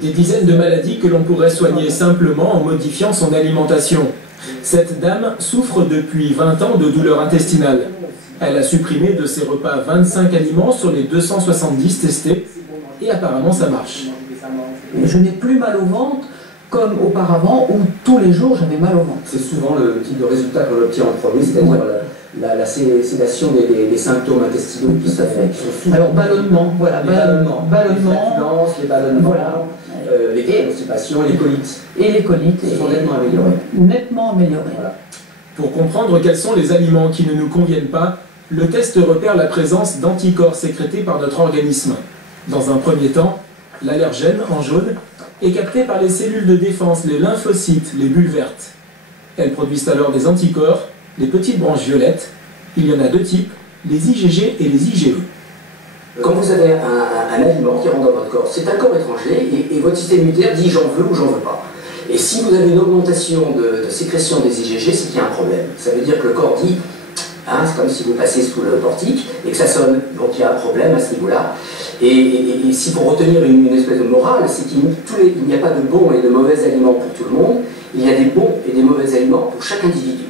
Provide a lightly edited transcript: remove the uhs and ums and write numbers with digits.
Des dizaines de maladies que l'on pourrait soigner simplement en modifiant son alimentation. Cette dame souffre depuis 20 ans de douleurs intestinales. Elle a supprimé de ses repas 25 aliments sur les 270 testés et apparemment ça marche. Je n'ai plus mal au ventre comme auparavant où tous les jours j'avais mal au ventre. C'est souvent le type de résultat qu'on obtient en premier, c'est-à-dire la sédation des symptômes intestinaux qui sont souvent... Alors ballonnement, voilà, ballonnement, les ballonnements, voilà. Les constipations, les colites. Et les colites sont nettement améliorés. Nettement améliorés. Voilà. Pour comprendre quels sont les aliments qui ne nous conviennent pas, le test repère la présence d'anticorps sécrétés par notre organisme. Dans un premier temps, l'allergène, en jaune, est capté par les cellules de défense, les lymphocytes, les bulles vertes. Elles produisent alors des anticorps, les petites branches violettes. Il y en a deux types, les IgG et les IgE. Quand vous avez un aliment qui rentre dans votre corps, c'est un corps étranger et votre système immunitaire dit j'en veux ou j'en veux pas. Et si vous avez une augmentation de sécrétion des IgG, c'est qu'il y a un problème. Ça veut dire que le corps dit, hein, c'est comme si vous passez sous le portique et que ça sonne, donc il y a un problème à ce niveau-là. Et s'il faut retenir une espèce de morale, c'est qu'il n'y a pas de bons et de mauvais aliments pour tout le monde, il y a des bons et des mauvais aliments pour chaque individu.